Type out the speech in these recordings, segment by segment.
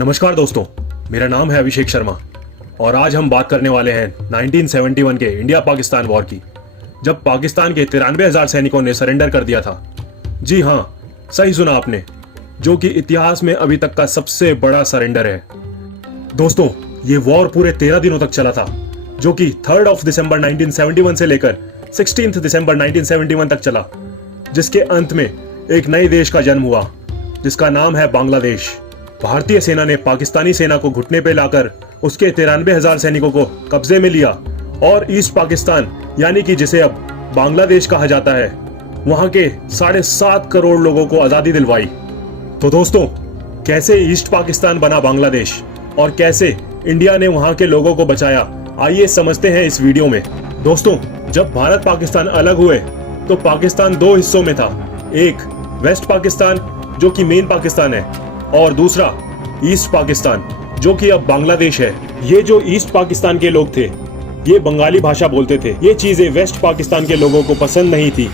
नमस्कार दोस्तों, मेरा नाम है अभिषेक शर्मा और आज हम बात करने वाले हैं 1971 के इंडिया पाकिस्तान वॉर की, जब पाकिस्तान के 93,000 सैनिकों ने सरेंडर कर दिया था। जी हाँ, सही सुना आपने, जो कि इतिहास में अभी तक का सबसे बड़ा सरेंडर है। दोस्तों, ये वॉर पूरे 13 दिनों तक चला था, जो कि 3 दिसंबर 1971 से लेकर 16 दिसंबर 1971 तक चला, जिसके अंत में एक नए देश का जन्म हुआ, जिसका नाम है बांग्लादेश। भारतीय सेना ने पाकिस्तानी सेना को घुटने पे लाकर उसके 93,000 सैनिकों को कब्जे में लिया और ईस्ट पाकिस्तान, यानी कि जिसे अब बांग्लादेश कहा जाता है, वहां के 7.5 करोड़ लोगों को आजादी दिलवाई। तो दोस्तों, कैसे ईस्ट पाकिस्तान बना बांग्लादेश और कैसे इंडिया ने वहां के लोगों को बचाया, आइए समझते हैं इस वीडियो में। दोस्तों, जब भारत पाकिस्तान अलग हुए तो पाकिस्तान 2 हिस्सों में था। एक वेस्ट पाकिस्तान, जो कि मेन पाकिस्तान है, और दूसरा ईस्ट पाकिस्तान, जो कि अब बांग्लादेश है। ये जो ईस्ट पाकिस्तान के लोग थे, ये बंगाली भाषा बोलते थे। ये चीजें वेस्ट पाकिस्तान के लोगों को पसंद नहीं थी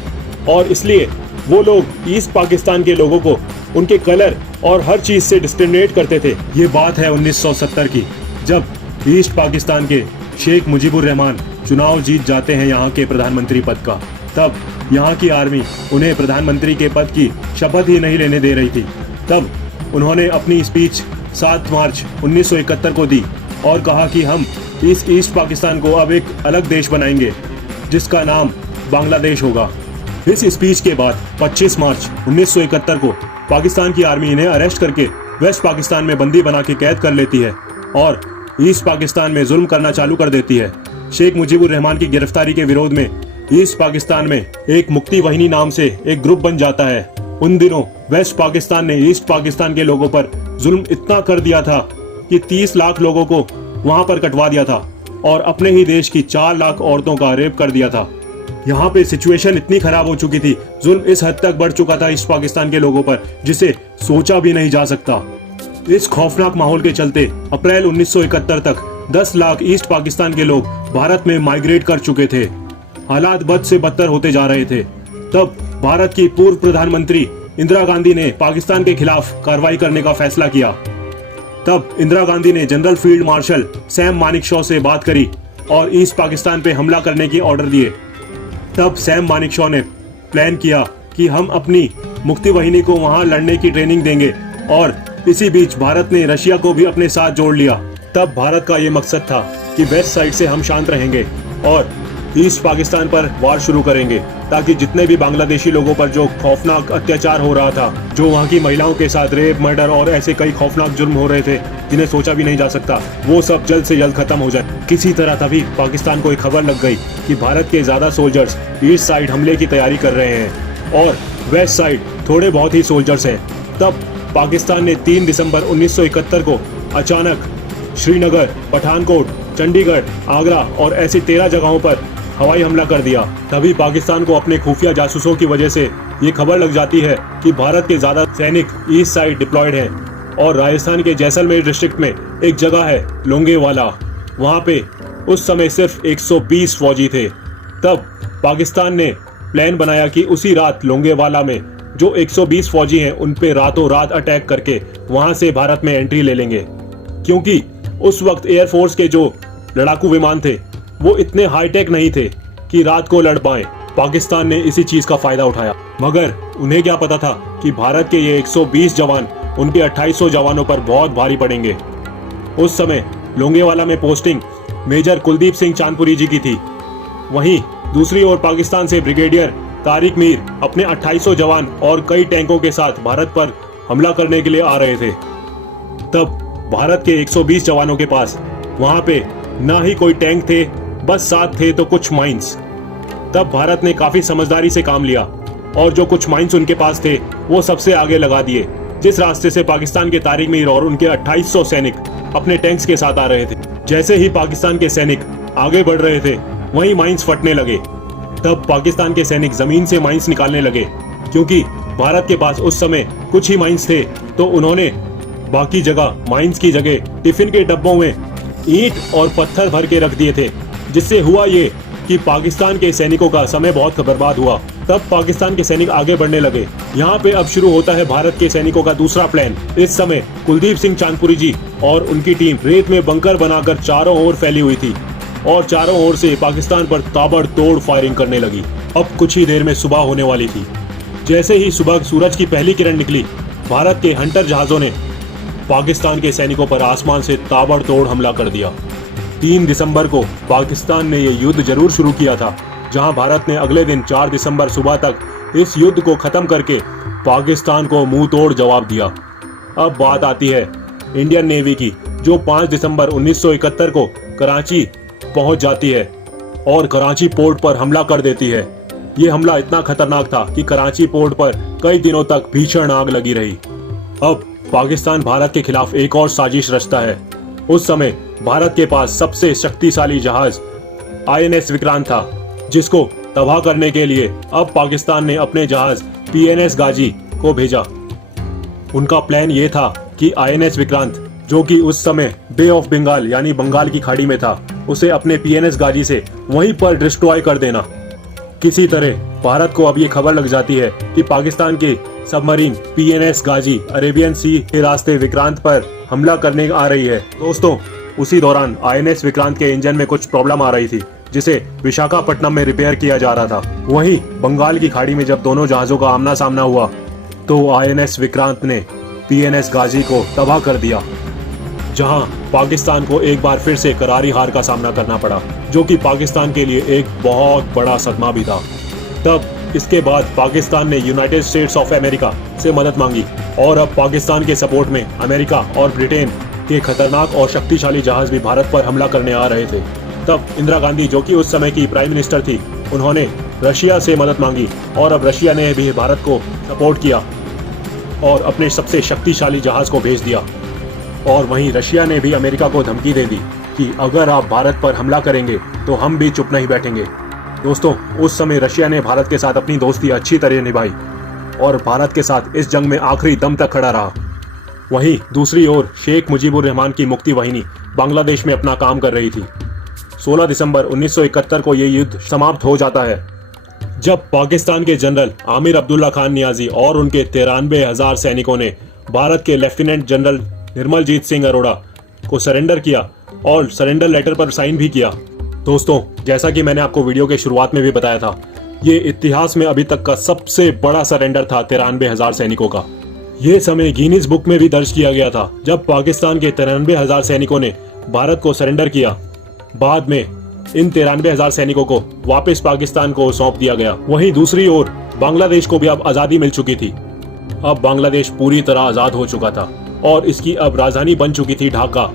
और इसलिए वो लोग ईस्ट पाकिस्तान के लोगों को उनके कलर और हर चीज से डिस्क्रिमिनेट करते थे। ये बात है 1970 की, जब ईस्ट पाकिस्तान के शेख मुजीबुर रहमान चुनाव जीत जाते हैं यहाँ के प्रधानमंत्री पद का। तब यहाँ की आर्मी उन्हें प्रधानमंत्री के पद की शपथ ही नहीं लेने दे रही थी। तब उन्होंने अपनी स्पीच 7 मार्च 1971 को दी और कहा कि हम इस ईस्ट पाकिस्तान को अब एक अलग देश बनाएंगे, जिसका नाम बांग्लादेश होगा। इस स्पीच के बाद 25 मार्च 1971 को पाकिस्तान की आर्मी इन्हें अरेस्ट करके वेस्ट पाकिस्तान में बंदी बना के कैद कर लेती है और ईस्ट पाकिस्तान में जुल्म करना चालू कर देती है। शेख मुजीबुर रहमान की गिरफ्तारी के विरोध में ईस्ट पाकिस्तान में एक मुक्ति वाहिनी नाम से एक ग्रुप बन जाता है। उन दिनों वेस्ट पाकिस्तान ने ईस्ट पाकिस्तान के लोगों पर जुल्म इतना कर दिया था कि 30 लाख लोगों को वहां पर कटवा दिया था और अपने ही देश की 4 लाख औरतों का रेप कर दिया था। यहाँ पे सिचुएशन इतनी खराब हो चुकी थी, जुल्म इस हद तक बढ़ चुका था ईस्ट पाकिस्तान के लोगों पर, जिसे सोचा भी नहीं जा सकता। इस खौफनाक माहौल के चलते अप्रैल 1971 तक 10 लाख ईस्ट पाकिस्तान के लोग भारत में माइग्रेट कर चुके थे। हालात बद से बदतर होते जा रहे थे। तब भारत की पूर्व प्रधानमंत्री इंदिरा गांधी ने पाकिस्तान के खिलाफ कार्रवाई करने का फैसला किया। तब इंदिरा गांधी ने general field marshal Sam Manekshaw से बात करी और ईस्ट पाकिस्तान पे हमला करने के ऑर्डर दिए। तब सैम मानेकशॉ ने प्लान किया कि हम अपनी मुक्ति वाहिनी को वहां लड़ने की ट्रेनिंग देंगे और इसी बीच भारत ने रशिया को भी अपने साथ जोड़ लिया। तब भारत का ये मकसद था कि वेस्ट साइड से हम शांत रहेंगे और ईस्ट पाकिस्तान पर वार शुरू करेंगे, ताकि जितने भी बांग्लादेशी लोगों पर जो खौफनाक अत्याचार हो रहा था, जो वहाँ की महिलाओं के साथ रेप, मर्डर और ऐसे कई खौफनाक जुर्म हो रहे थे जिन्हें सोचा भी नहीं जा सकता, वो सब जल्द से जल्द खत्म हो जाए। किसी तरह तभी पाकिस्तान को एक खबर लग गई कि भारत के ज्यादा सोल्जर्स ईस्ट साइड हमले की तैयारी कर रहे हैं और वेस्ट साइड थोड़े बहुत ही सोल्जर्स हैं। तब पाकिस्तान ने 3 दिसंबर 1971 को अचानक श्रीनगर, पठानकोट, चंडीगढ़, आगरा और ऐसी 13 जगहों पर हवाई हमला कर दिया। तभी पाकिस्तान को अपने खुफिया जासूसों की वजह से ये खबर लग जाती है कि भारत के ज्यादा सैनिक ईस्ट साइड डिप्लॉयड हैं और राजस्थान के जैसलमेर डिस्ट्रिक्ट में एक जगह है लोंगेवाला, वहां पे उस समय सिर्फ 120 फौजी थे। तब पाकिस्तान ने प्लान बनाया कि उसी रात लोंगेवाला में जो 120 फौजी हैं उन पे रातों रात अटैक करके वहां से भारत में एंट्री ले लेंगे, क्योंकि उस वक्त एयरफोर्स के जो लड़ाकू विमान थे वो इतने हाईटेक नहीं थे कि रात को लड़ पाए। पाकिस्तान ने इसी चीज का फायदा उठाया, मगर उन्हें क्या पता था कि भारत के ये 120 जवान उनके 2800 जवानों पर बहुत भारी पड़ेंगे। उस समय लोंगेवाला में पोस्टिंग मेजर कुलदीप सिंह चांदपुरी जी की थी। वहीं दूसरी ओर पाकिस्तान से ब्रिगेडियर तारिक मीर अपने 2800 जवान और कई टैंकों के साथ भारत पर हमला करने के लिए आ रहे थे। तब भारत के 120 जवानों के पास वहां पे ना ही कोई टैंक थे, बस साथ थे तो कुछ माइंस। तब भारत ने काफी समझदारी से काम लिया और जो कुछ माइंस उनके पास थे वो सबसे आगे लगा दिए, जिस रास्ते से पाकिस्तान के तारिक मीर और उनके 2800 सैनिक अपने टैंक्स के साथ आ रहे थे। जैसे ही पाकिस्तान के सैनिक आगे बढ़ रहे थे, वहीं माइंस फटने लगे। तब पाकिस्तान के सैनिक जमीन से माइंस निकालने लगे, क्योंकि भारत के पास उस समय कुछ ही माइंस थे, तो उन्होंने बाकी जगह माइंस की जगह टिफिन के डब्बों में ईंट और पत्थर भर के रख दिए थे, जिससे हुआ ये कि पाकिस्तान के सैनिकों का समय बहुत बर्बाद हुआ तब पाकिस्तान के सैनिक आगे बढ़ने लगे। यहाँ पे अब शुरू होता है भारत के सैनिकों का दूसरा प्लान। इस समय कुलदीप सिंह चांदपुरी जी और उनकी टीम रेत में बंकर बनाकर चारों ओर फैली हुई थी और चारों ओर से पाकिस्तान पर ताबड़तोड़ फायरिंग करने लगी। अब कुछ ही देर में सुबह होने वाली थी। जैसे ही सुबह सूरज की पहली किरण निकली, भारत के हंटर जहाजों ने पाकिस्तान के सैनिकों पर आसमान से ताबड़तोड़ हमला कर दिया। 3 दिसंबर को पाकिस्तान ने यह युद्ध जरूर शुरू किया था, जहां भारत ने अगले दिन 4 दिसंबर सुबह तक इस युद्ध को खत्म करके पाकिस्तान को मुंह तोड़ जवाब दिया। अब बात आती है इंडियन नेवी की, जो 5 दिसंबर 1971 को कराची पहुंच जाती है और कराची पोर्ट पर हमला कर देती है। ये हमला इतना खतरनाक था कि कराची पोर्ट पर कई दिनों तक भीषण आग लगी रही। अब पाकिस्तान भारत के खिलाफ एक और साजिश रचता है। उस समय भारत के पास सबसे शक्तिशाली जहाज INS विक्रांत था, जिसको तबाह करने के लिए अब पाकिस्तान ने अपने जहाज PNS गाजी को भेजा। उनका प्लान ये था कि INS विक्रांत, जो कि उस समय बे ऑफ बंगाल यानी बंगाल की खाड़ी में था, उसे अपने PNS गाजी से वहीं पर डिस्ट्रॉय कर देना। किसी तरह भारत को अब ये खबर लग जाती है कि पाकिस्तान के सबमरीन PNS गाजी अरेबियन सी के रास्ते विक्रांत पर हमला करने आ रही है। दोस्तों, उसी दौरान INS विक्रांत के इंजन में कुछ प्रॉब्लम आ रही थी, जिसे विशाखापट्टनम में रिपेयर किया जा रहा था। वहीं बंगाल की खाड़ी में जब दोनों जहाजों का आमना सामना हुआ तो INS विक्रांत ने PNS गाजी को तबाह कर दिया, जहां पाकिस्तान को एक बार फिर से करारी हार का सामना करना पड़ा, जो कि पाकिस्तान के लिए एक बहुत बड़ा सदमा भी था। तब इसके बाद पाकिस्तान ने यूनाइटेड स्टेट्स ऑफ अमेरिका से मदद मांगी और अब पाकिस्तान के सपोर्ट में अमेरिका और ब्रिटेन के खतरनाक और शक्तिशाली जहाज भी भारत पर हमला करने आ रहे थे। तब इंदिरा गांधी, जो कि उस समय की प्राइम मिनिस्टर थी, उन्होंने रशिया से मदद मांगी और अब रशिया ने भी भारत को सपोर्ट किया और अपने सबसे शक्तिशाली जहाज को भेज दिया। और वहीं रशिया ने भी अमेरिका को धमकी दे दी कि अगर आप भारत पर हमला करेंगे तो हम भी चुप नहीं बैठेंगे। दोस्तों, उस समय रशिया ने भारत के साथ अपनी दोस्ती अच्छी तरह निभाई और भारत के साथ इस जंग में आखिरी दम तक खड़ा रहा। वहीं दूसरी ओर शेख मुजीबुर रहमान की मुक्ति वाहिनी बांग्लादेश में अपना काम कर रही थी। 16 दिसंबर 1971 को ये युद्ध समाप्त हो जाता है, जब पाकिस्तान के जनरल आमिर अब्दुल्ला खान नियाजी और उनके 93,000 सैनिकों ने भारत के लेफ्टिनेंट जनरल निर्मलजीत सिंह अरोड़ा को सरेंडर किया और सरेंडर लेटर पर साइन भी किया। दोस्तों, जैसा कि मैंने आपको वीडियो के शुरुआत में भी बताया था, ये इतिहास में अभी तक का सबसे बड़ा सरेंडर था 93,000 सैनिकों का। ये समय गिनीज बुक में भी दर्ज किया गया था, जब पाकिस्तान के 93,000 सैनिकों ने भारत को सरेंडर किया। बाद में इन 93,000 सैनिकों को वापस पाकिस्तान को सौंप दिया गया। वहीं दूसरी ओर बांग्लादेश को भी अब आज़ादी मिल चुकी थी। अब बांग्लादेश पूरी तरह आज़ाद हो चुका था और इसकी अब राजधानी बन चुकी थी ढाका।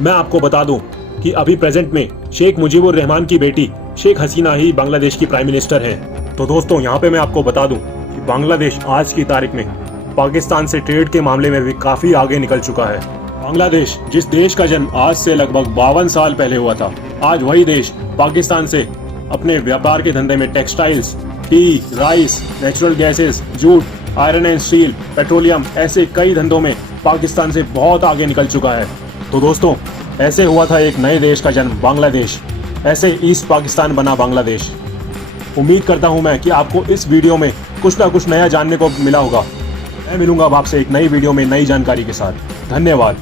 मैं आपको बता दूं कि अभी प्रेजेंट में शेख मुजीबुर रहमान की बेटी शेख हसीना ही बांग्लादेश की प्राइम मिनिस्टर है। तो दोस्तों, यहाँ पे मैं आपको बता दूं कि बांग्लादेश आज की तारीख में पाकिस्तान से ट्रेड के मामले में भी काफी आगे निकल चुका है। बांग्लादेश, जिस देश का जन्म आज से लगभग 52 साल पहले हुआ था, आज वही देश पाकिस्तान से अपने व्यापार के धंधे में textiles, T, rice, natural gases, jute, iron and steel, petroleum, ऐसे कई धंधों में पाकिस्तान से बहुत आगे निकल चुका है। तो दोस्तों, ऐसे हुआ था एक नए देश का जन्म, बांग्लादेश। ऐसे ईस्ट पाकिस्तान बना बांग्लादेश। उम्मीद करता हूं मैं कि आपको इस वीडियो में कुछ ना कुछ नया जानने को मिला होगा। मैं मिलूंगा अब आपसे एक नई वीडियो में नई जानकारी के साथ। धन्यवाद।